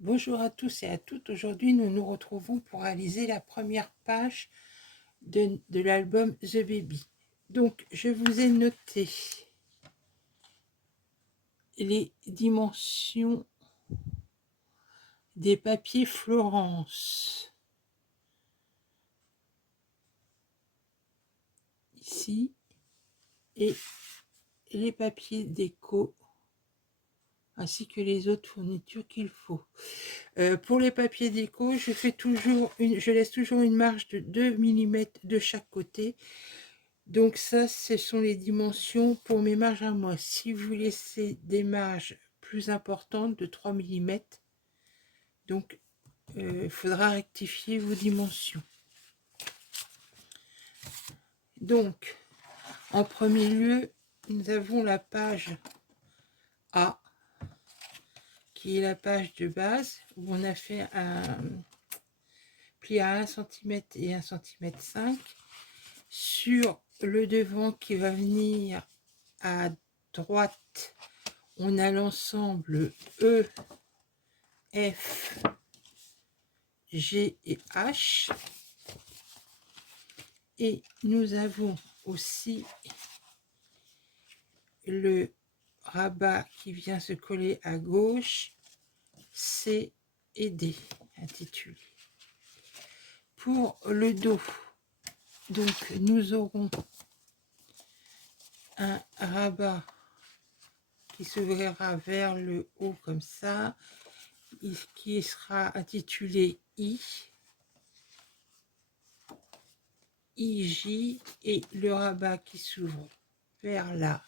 Bonjour à tous et à toutes. Aujourd'hui, nous nous retrouvons pour réaliser la première page de l'album The Baby. Donc, je vous ai noté les dimensions des papiers Florence. Ici. Et les papiers déco ainsi que les autres fournitures qu'il faut. Pour les papiers déco, je laisse toujours une marge de 2 mm de chaque côté. Donc ça, ce sont les dimensions pour mes marges à moi. Si vous laissez des marges plus importantes de 3 mm, donc il faudra rectifier vos dimensions. Donc, en premier lieu, nous avons la page A, qui est la page de base, où on a fait un pli à 1 cm et 1,5 cm. Sur le devant qui va venir à droite, on a l'ensemble E, F, G et H. Et nous avons aussi le rabat qui vient se coller à gauche, C et D intitulé. Pour le dos, donc nous aurons un rabat qui s'ouvrira vers le haut comme ça, qui sera intitulé I, IJ, et le rabat qui s'ouvre vers la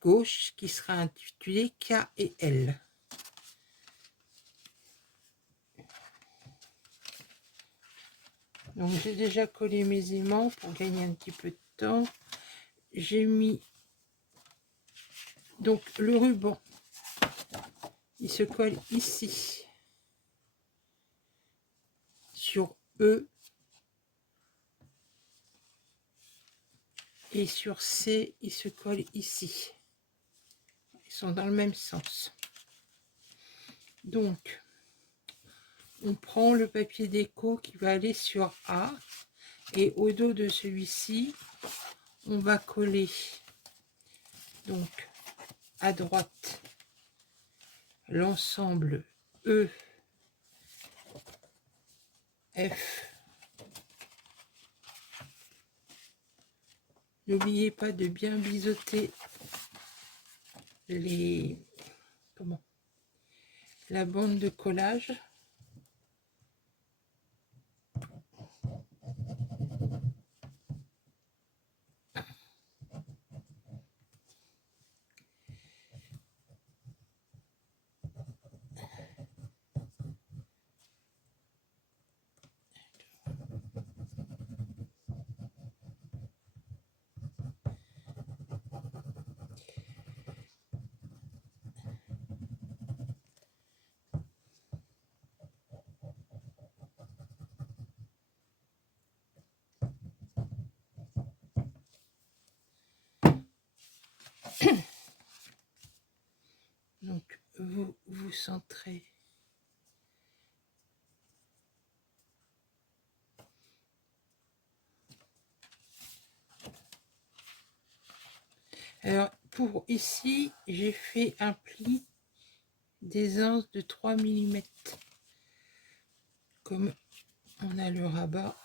gauche qui sera intitulé K et L. Donc j'ai déjà collé mes aimants pour gagner un petit peu de temps. J'ai mis donc le ruban, il se colle ici sur E et sur C il se colle ici. Ils sont dans le même sens. Donc on prend le papier déco qui va aller sur A et au dos de celui-ci on va coller donc à droite l'ensemble E, F. N'oubliez pas de bien biseauter la bande de collage. Donc vous centrez alors pour ici j'ai fait un pli d'aisance de 3 mm comme on a le rabat.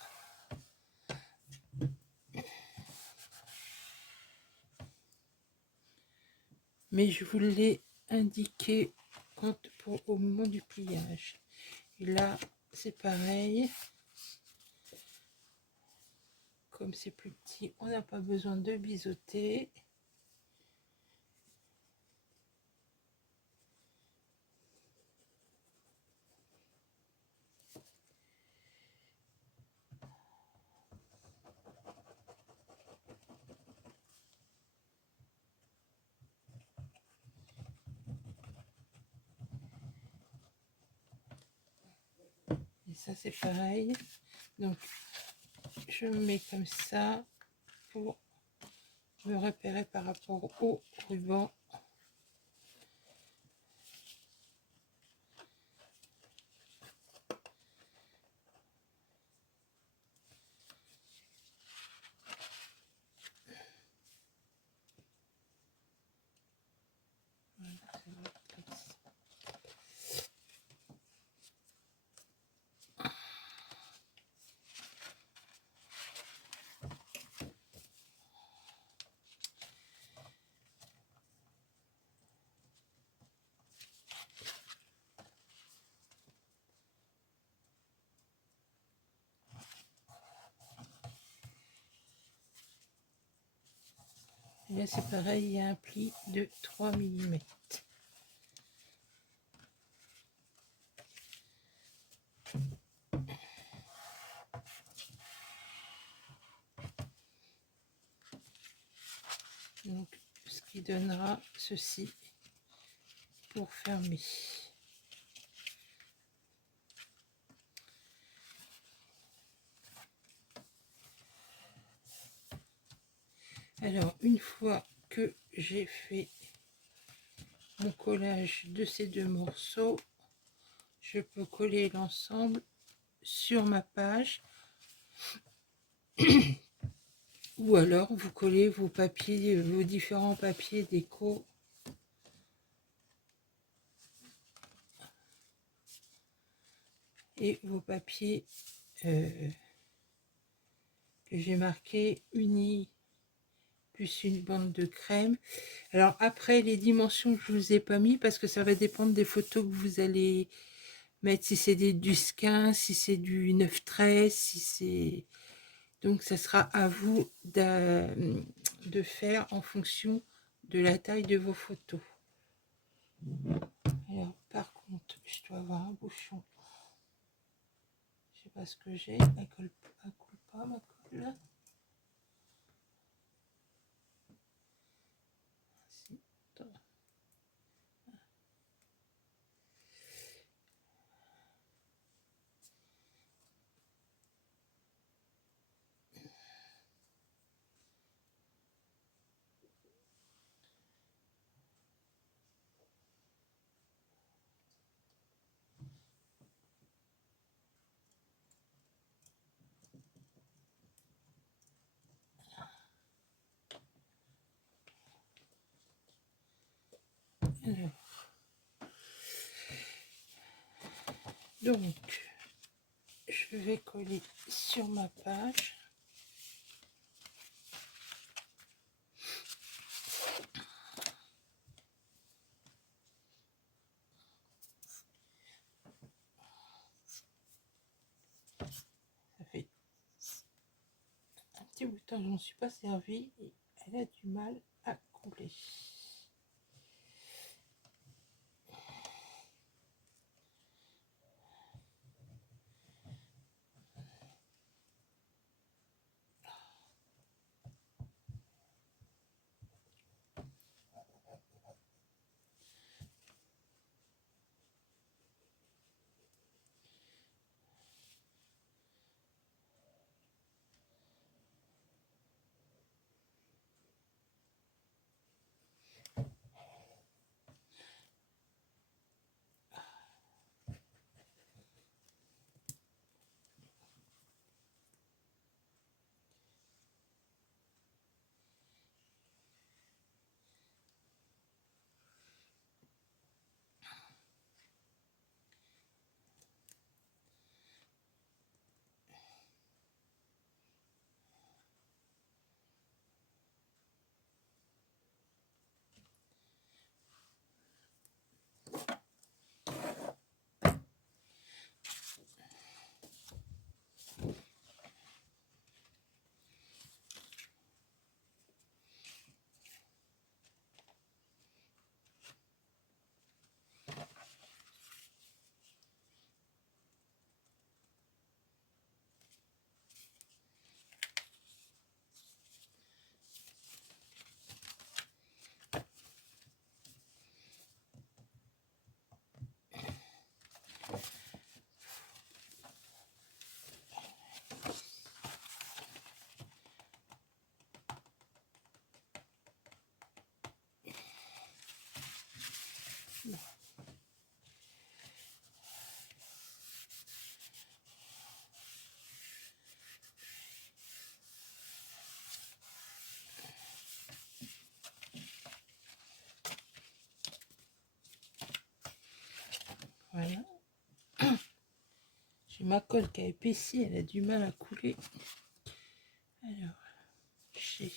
Mais je vous l'ai indiqué au moment du pliage. Et là, c'est pareil. Comme c'est plus petit, on n'a pas besoin de biseauter. Et ça, c'est pareil. Donc, je me mets comme ça pour me repérer par rapport au ruban. Et là c'est pareil, il y a un pli de 3 mm. Donc ce qui donnera ceci pour fermer. Alors une fois que j'ai fait mon collage de ces deux morceaux, je peux coller l'ensemble sur ma page ou alors vous collez vos papiers, vos différents papiers déco et vos papiers que j'ai marqué unis plus une bande de crème. Alors après les dimensions je vous ai pas mis parce que ça va dépendre des photos que vous allez mettre, si c'est du 15, si c'est du 9-13, si c'est... Donc ça sera à vous de faire en fonction de la taille de vos photos. Alors par contre je dois avoir un bouchon, je sais pas ce que j'ai, elle coule pas ma colle. Alors, donc je vais coller sur ma page. Ça fait un petit bout de temps que je n'en suis pas servi et elle a du mal à couler. Voilà. J'ai ma colle qui a épaissi, elle a du mal à couler. Alors, j'ai...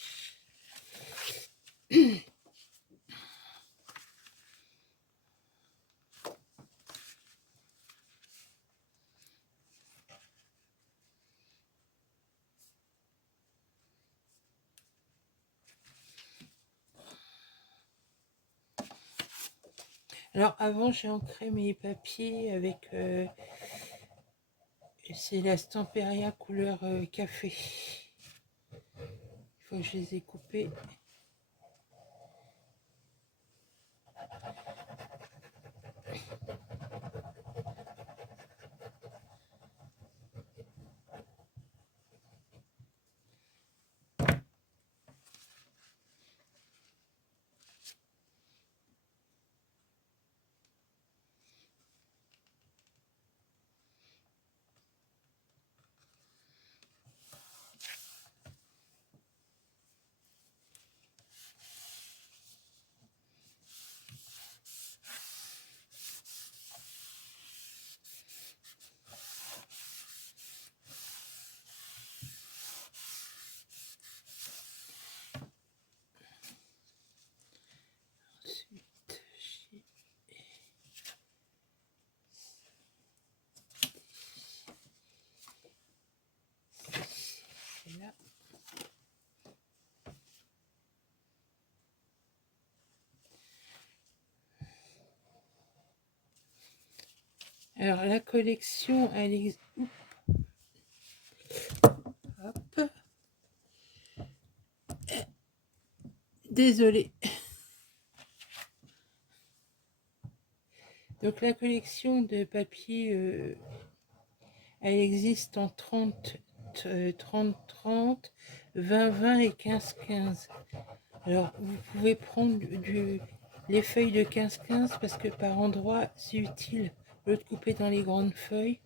Alors avant, j'ai ancré mes papiers avec c'est la Stamperia couleur café. Il faut que je les ai coupés. Ensuite, c'est là. Alors la collection, elle est... Hop. Désolée. Donc la collection de papier, elle existe en 30, 30, 30, 20, 20 et 15, 15. Alors vous pouvez prendre les feuilles de 15, 15 parce que par endroit c'est utile de couper dans les grandes feuilles.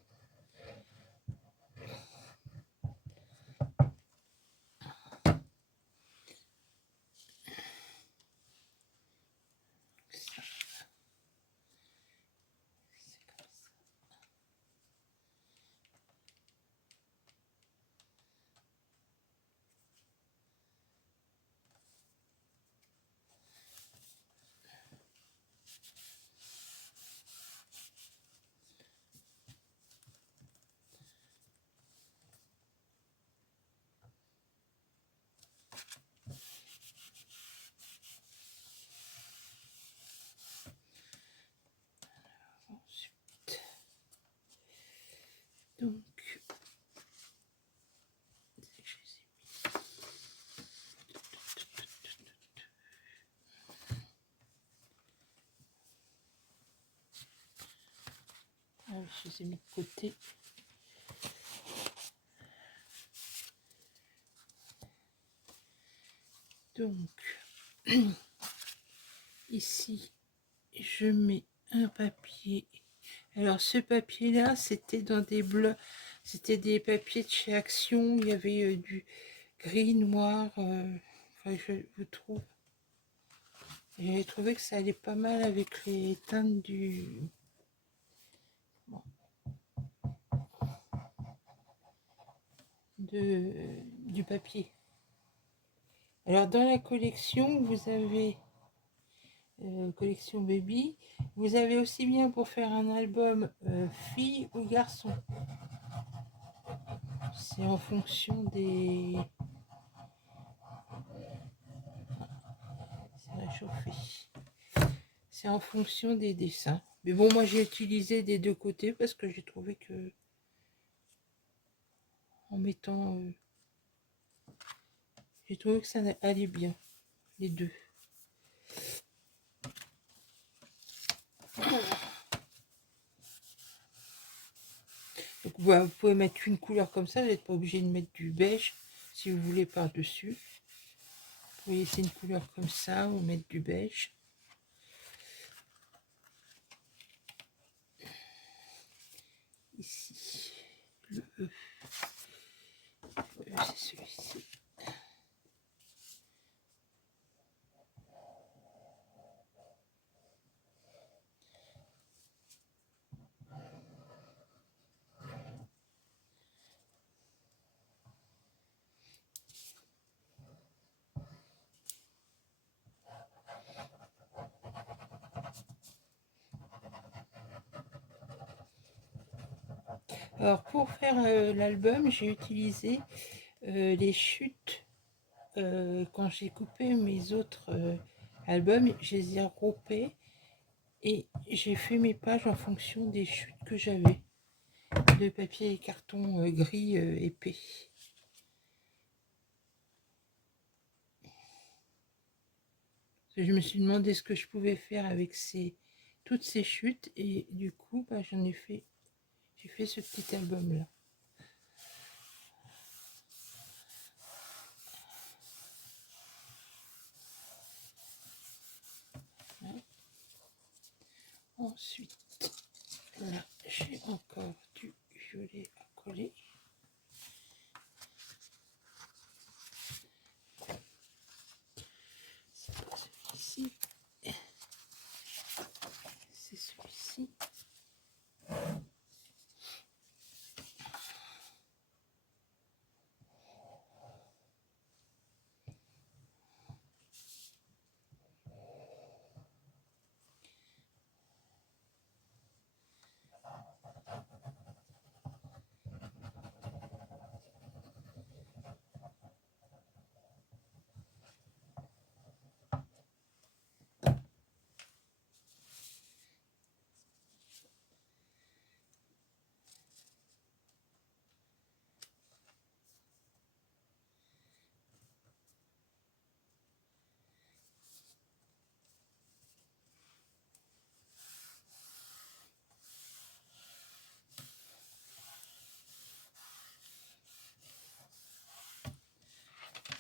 Donc, je les ai mis de côté. Donc, ici, je mets un papier. Alors, ce papier-là, c'était dans des blocs, c'était des papiers de chez Action. Il y avait du gris, noir. Enfin, je vous trouve. J'ai trouvé que ça allait pas mal avec les teintes du... Bon. Du papier. Alors, dans la collection, vous avez... collection baby, vous avez aussi bien pour faire un album fille ou garçon. C'est en fonction des... C'est réchauffé. C'est en fonction des dessins. Mais bon, moi j'ai utilisé des deux côtés parce que j'ai trouvé que en mettant... j'ai trouvé que ça allait bien, les deux. Donc, voilà, vous pouvez mettre une couleur comme ça, vous n'êtes pas obligé de mettre du beige si vous voulez par-dessus. Vous pouvez laisser une couleur comme ça ou mettre du beige. Ici, le E, c'est celui-ci. Alors pour faire l'album, j'ai utilisé les chutes. Quand j'ai coupé mes autres albums, je les ai regroupés Et j'ai fait mes pages en fonction des chutes que j'avais de papier et carton gris épais. Je me suis demandé ce que je pouvais faire avec toutes ces chutes, et du coup bah, j'ai fait ce petit album là. Ouais. Ensuite, là j'ai encore du violet à coller. C'est pas celui-ci, c'est celui-ci.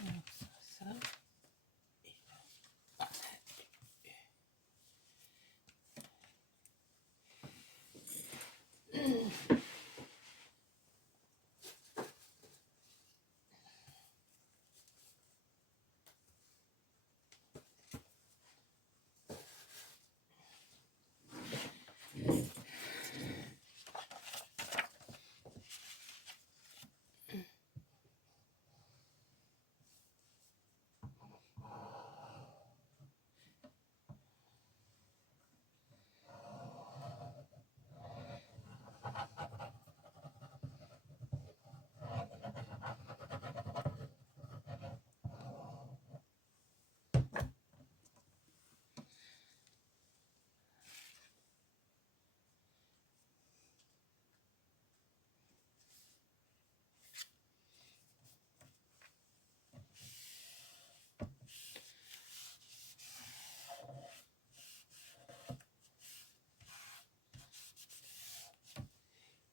Alors, ça.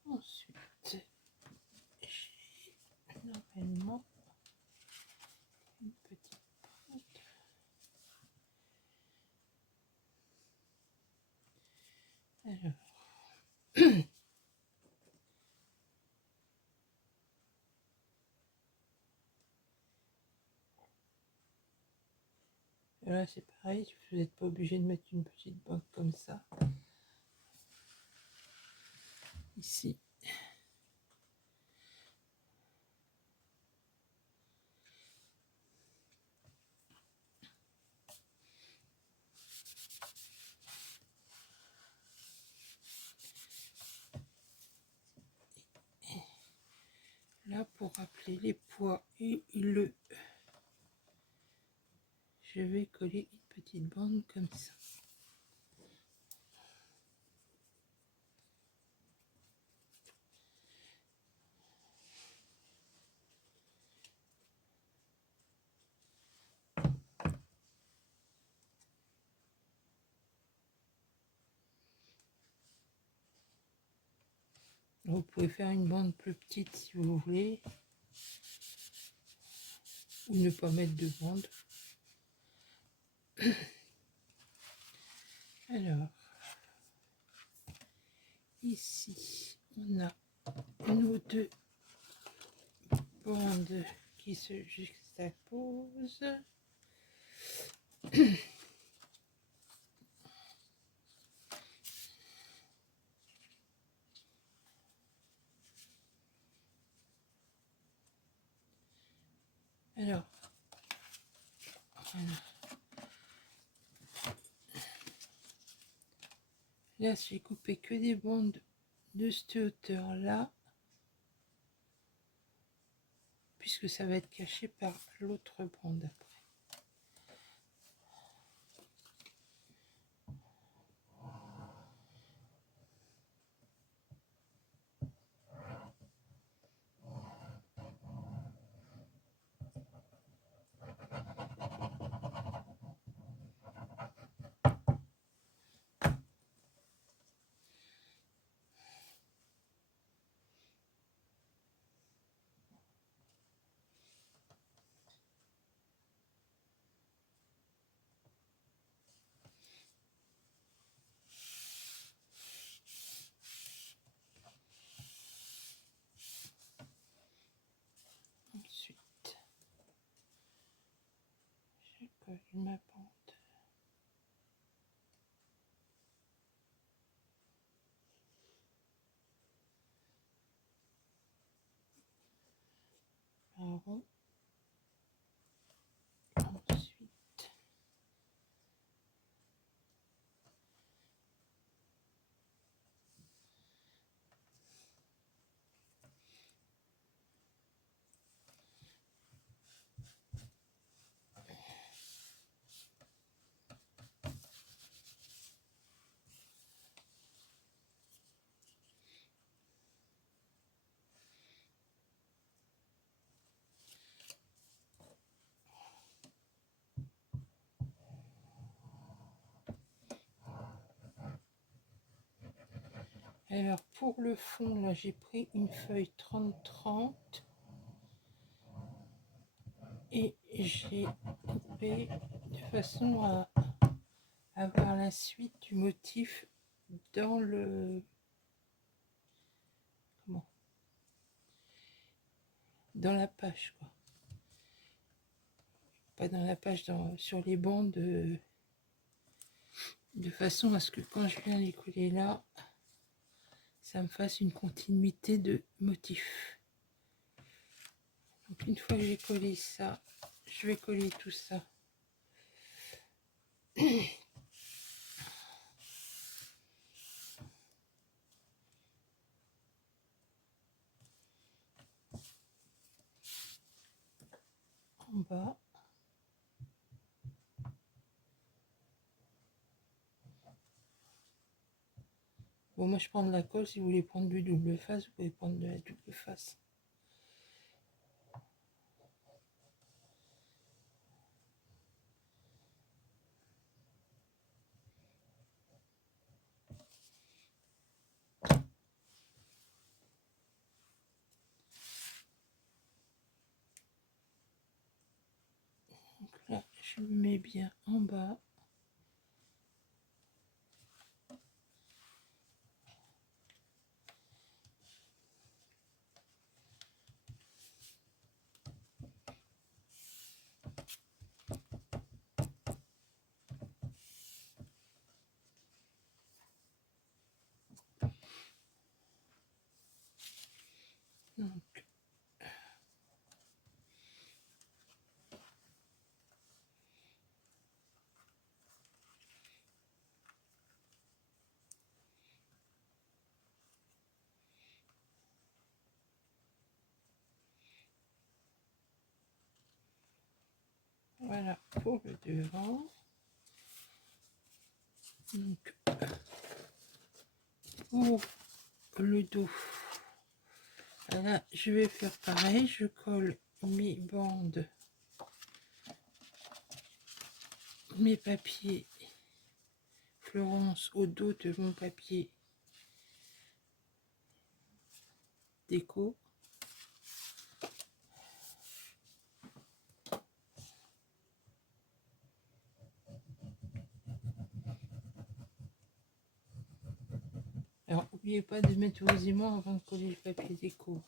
Ensuite, j'ai normalement une petite pointe. Alors, là c'est pareil, vous n'êtes pas obligé de mettre une petite bande comme ça. Ici. Là, pour rappeler les poids et je vais coller une petite bande comme ça. Vous pouvez faire une bande plus petite si vous voulez, ou ne pas mettre de bande. Alors, ici, on a une ou deux bandes qui se juxtaposent. Alors, voilà. Là, j'ai coupé que des bandes de cette hauteur là, puisque ça va être caché par l'autre bande après. colle ma pente. Un rond. Ensuite, alors pour le fond, là j'ai pris une feuille 30-30 et j'ai coupé de façon à avoir la suite du motif dans le dans la page, quoi. Pas dans la page, sur les bandes, de façon à ce que quand je viens les coller là, ça me fasse une continuité de motifs. Donc une fois que j'ai collé ça, je vais coller tout ça. En bas. Bon, moi je prends de la colle. Si vous voulez prendre du double face, vous pouvez prendre de la double face. Donc là, je me mets bien en bas. Donc, voilà pour le devant. Donc, pour le dos, là je vais faire pareil. Je colle mes bandes, mes papiers Florence au dos de mon papier déco. Alors, n'oubliez pas de mettre vos aimants avant de coller le papier déco.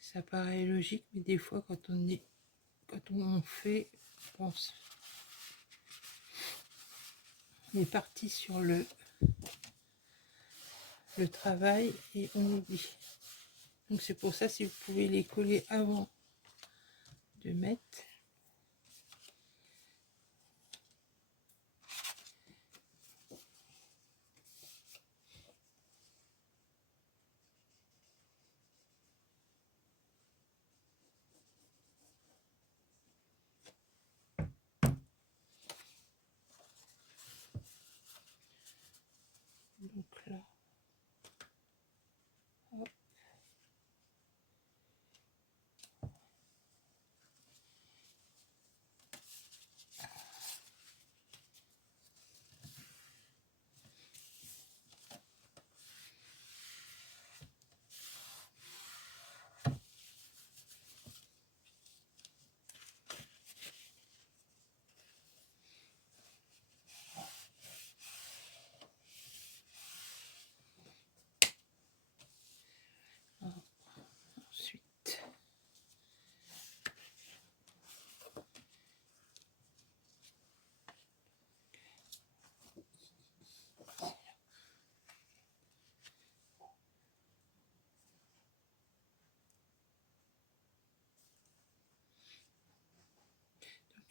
Ça paraît logique, mais des fois, quand on fait, on est parti sur le travail et on oublie. Donc c'est pour ça, si vous pouvez les coller avant de mettre. Donc là, hop.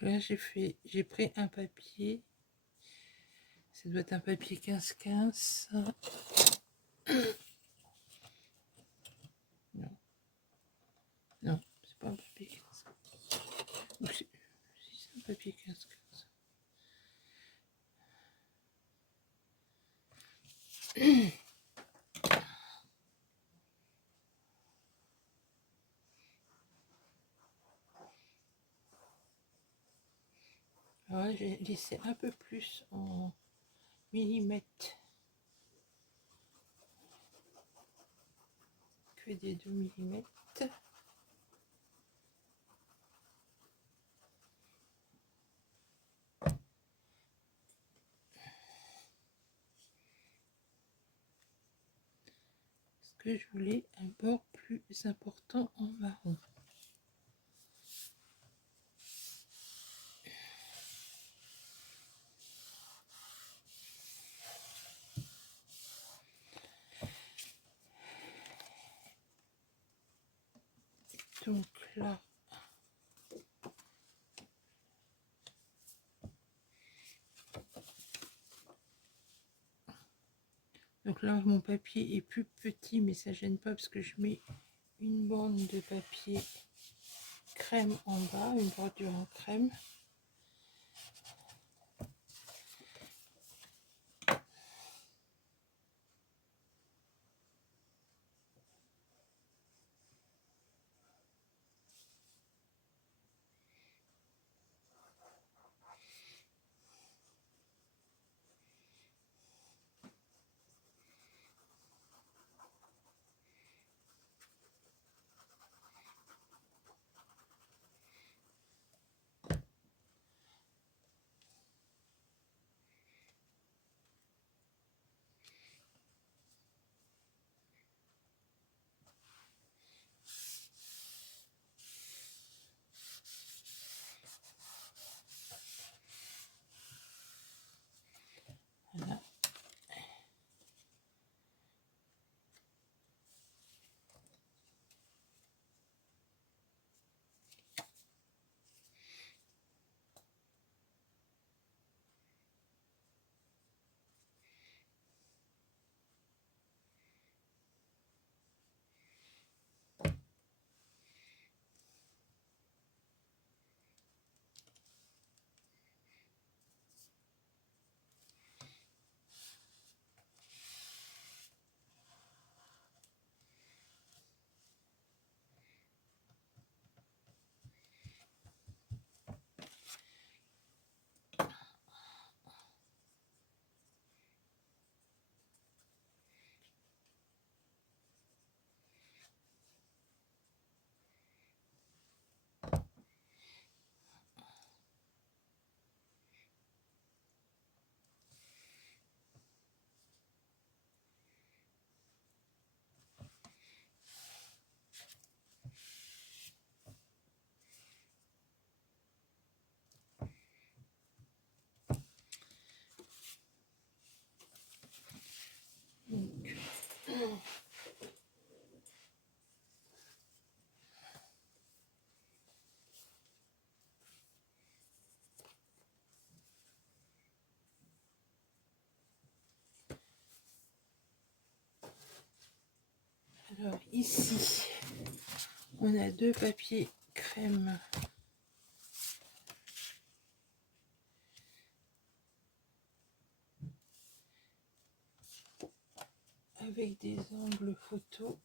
Là, j'ai pris un papier. Ça doit être un papier 15-15. Non. Non, c'est pas un papier 15. Ou si c'est un papier 15-15. Alors là, j'ai laissé un peu plus en millimètres que des 2 millimètres. Parce que je voulais un bord plus important en marron. Donc là, mon papier est plus petit, mais ça gêne pas parce que je mets une bande de papier crème en bas, une bordure en crème. Voilà. Donc, alors ici, on a deux papiers crème avec des angles photos.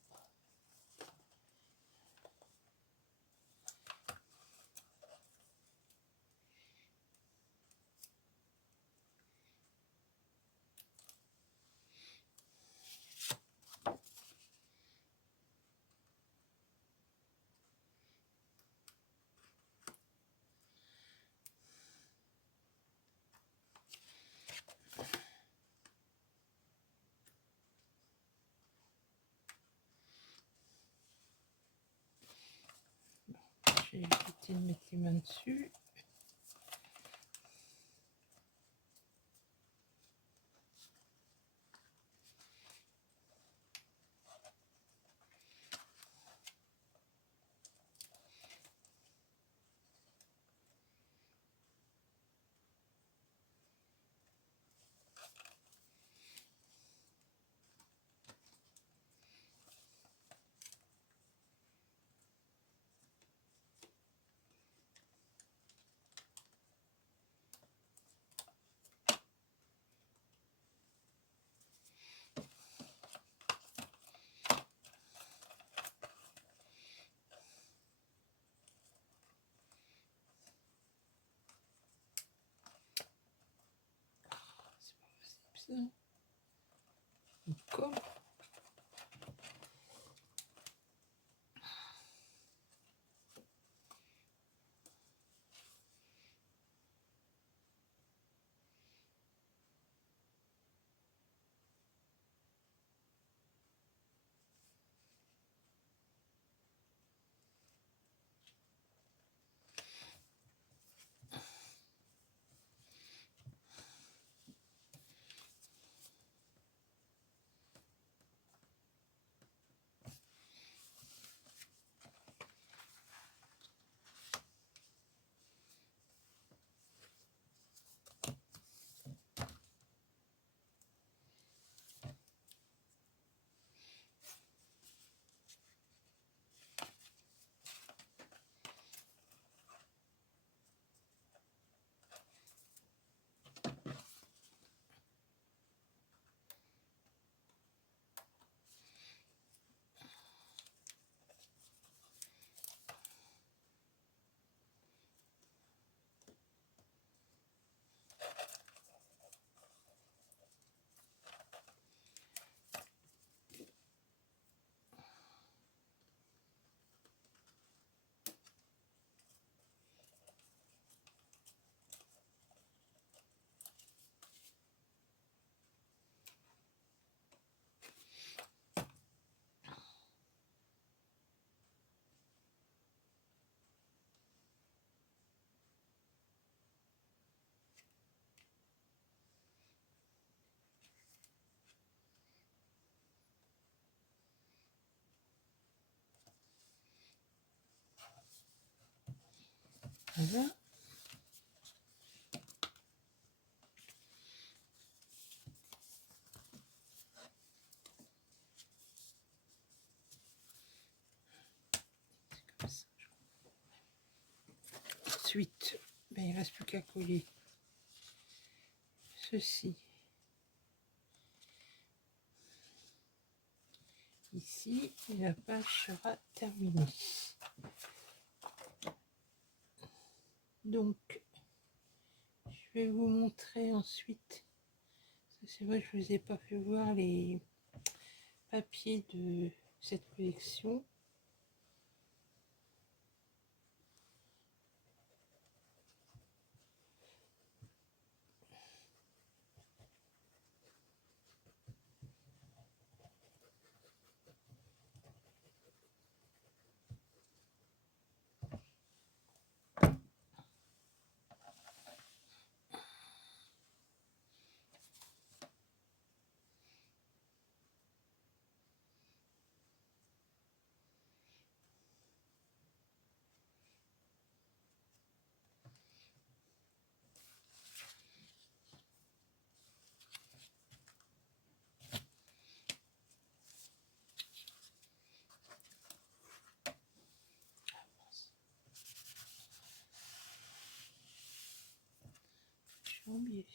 J'ai évité de mettre les mains dessus. ça. Encore. Voilà. Comme ça, ensuite, ben, il ne reste plus qu'à coller ceci ici et la page sera terminée. Donc, je vais vous montrer ensuite. C'est vrai que je ne vous ai pas fait voir les papiers de cette collection. J'ai oublié.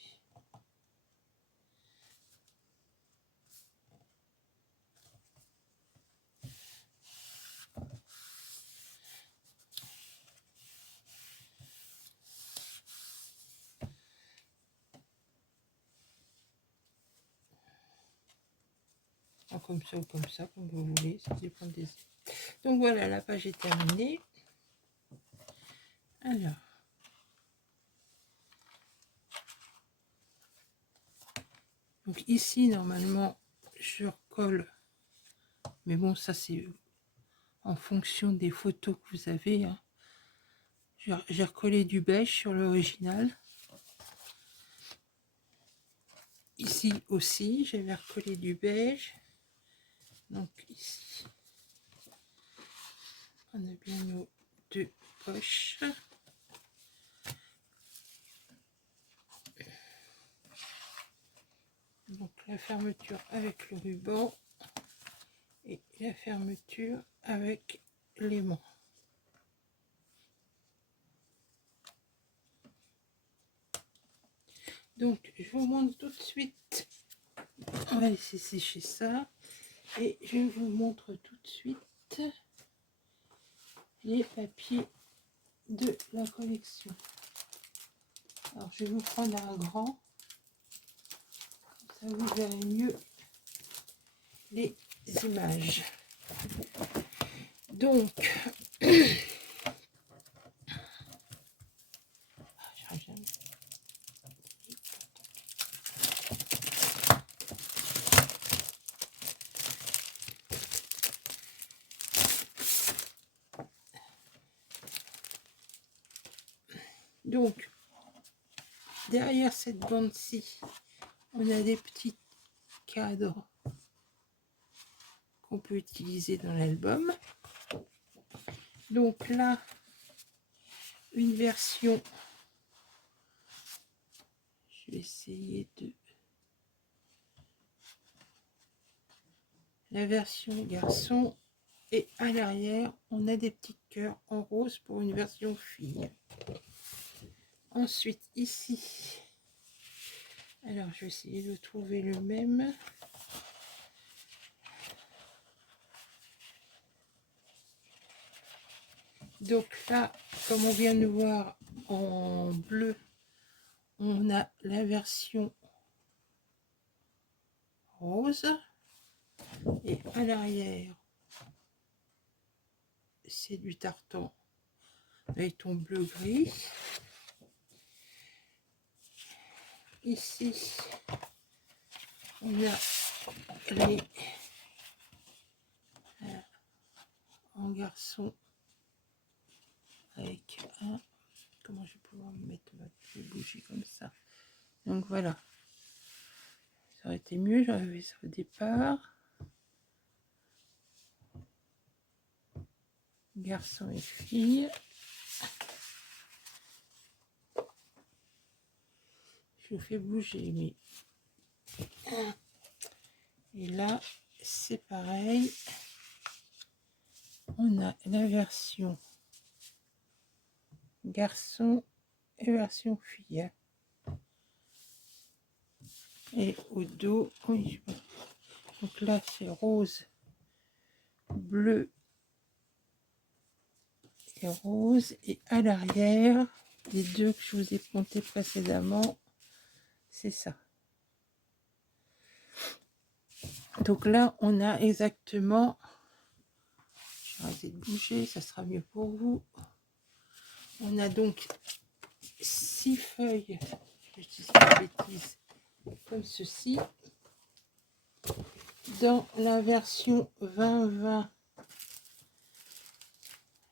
Comme ça ou comme ça, comme vous voulez, ça dépend des... Donc voilà, la page est terminée. Alors, donc ici, normalement, je recolle, mais bon, ça c'est en fonction des photos que vous avez. Hein. J'ai recollé du beige sur l'original. Ici aussi, j'avais recollé du beige. Donc ici, on a bien nos deux poches. Donc la fermeture avec le ruban et la fermeture avec l'aimant. Donc je vous montre tout de suite. On va laisser sécher ça et je vous montre tout de suite les papiers de la collection. Alors je vais vous prendre un grand, ça vous verrez mieux les images. Donc, donc, derrière cette bande-ci, on a des petits cadres qu'on peut utiliser dans l'album. Donc là, une version, je vais essayer de... La version garçon, et à l'arrière, on a des petits cœurs en rose pour une version fille. Ensuite, ici, alors je vais essayer de trouver le même. Donc là, comme on vient de voir en bleu, on a la version rose. Et à l'arrière, c'est du tartan avec ton bleu-gris. Ici, on a les en garçon avec un... Comment je vais pouvoir me mettre ma petite bougie comme ça? Donc voilà. Ça aurait été mieux, j'aurais fait ça au départ. Garçon et fille. Je vous fais bouger, mais... Et là, c'est pareil. On a la version garçon et version fille. Et au dos, oui, donc là c'est rose, bleu et rose. Et à l'arrière, les deux que je vous ai monté précédemment, c'est ça. Donc là, on a exactement, je vais arrêter de bouger, ça sera mieux pour vous. On a donc 6 feuilles, je dis pas de bêtises, comme ceci. Dans la version 2020,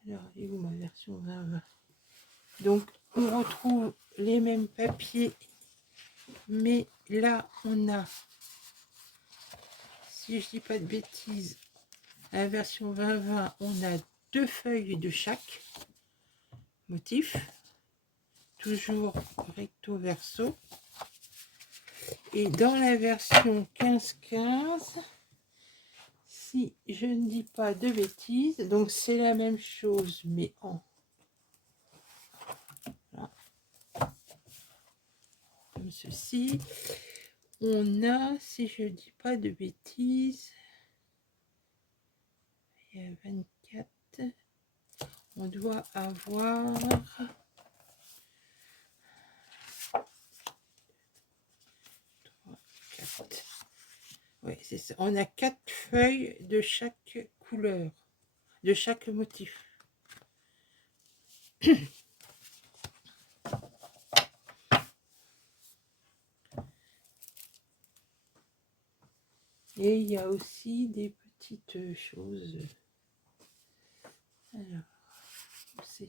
alors elle est où ma version 2020? Donc on retrouve les mêmes papiers, mais là on a, si je dis pas de bêtises, la version 2020, on a 2 feuilles de chaque motif, toujours recto verso. Et dans la version 15-15, si je ne dis pas de bêtises, donc c'est la même chose mais en voilà, comme ceci. On a, si je ne dis pas de bêtises, il y a 24, on doit avoir 3, 4. Oui, c'est ça. On a 4 feuilles de chaque couleur, de chaque motif. Et il y a aussi des petites choses. Alors, c'est...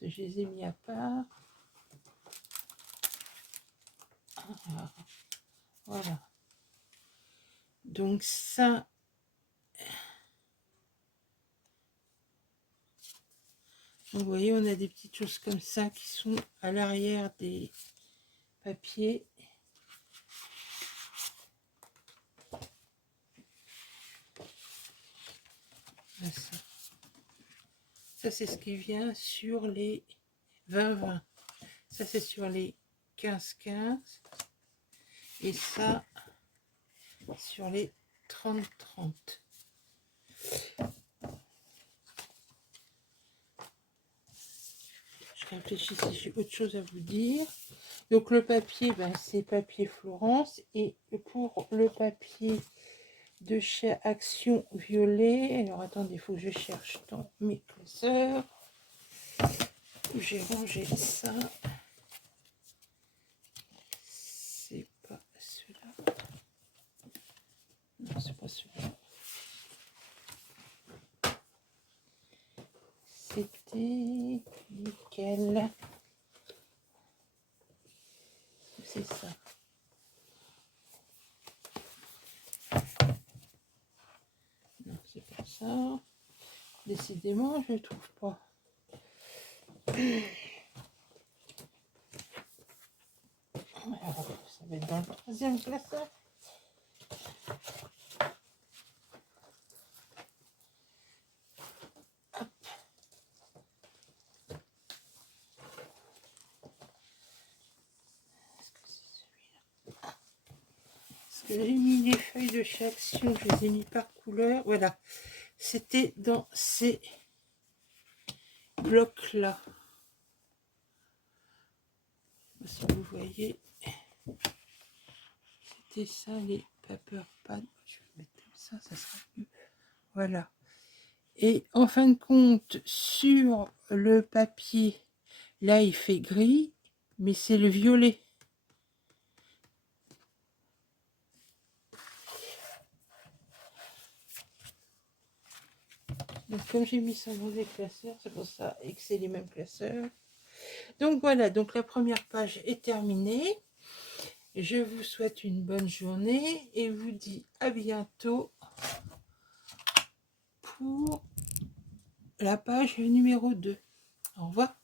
Je les ai mis à part. Ah, voilà. Donc ça... Donc, vous voyez, on a des petites choses comme ça qui sont à l'arrière des papiers. Ça c'est ce qui vient sur les 20-20. Ça, c'est sur les 15-15. Et ça, sur les 30-30. Je réfléchis si j'ai autre chose à vous dire. Donc le papier, ben, c'est papier Florence. Et pour le papier de chez Action Violet, alors attendez, il faut que je cherche dans mes classeurs. J'ai rangé ça. C'est pas celui-là. Non, c'est pas celui-là. C'était nickel. C'est ça. Non, c'est pas ça. Décidément, je ne trouve pas. Alors, ça va être dans le troisième classeur. Hop. Est-ce que c'est celui-là? Parce que j'ai mis les feuilles de chez Action, je les ai mis par couleur. Voilà. C'était dans ces blocs-là. Si vous voyez, c'était ça les paper pads. Je vais mettre comme ça sera mieux. Voilà. Et en fin de compte, sur le papier, là il fait gris, mais c'est le violet. Donc comme j'ai mis ça dans les classeurs, c'est pour ça et que c'est les mêmes classeurs. Donc voilà, donc la première page est terminée. Je vous souhaite une bonne journée et vous dis à bientôt pour la page numéro 2. Au revoir.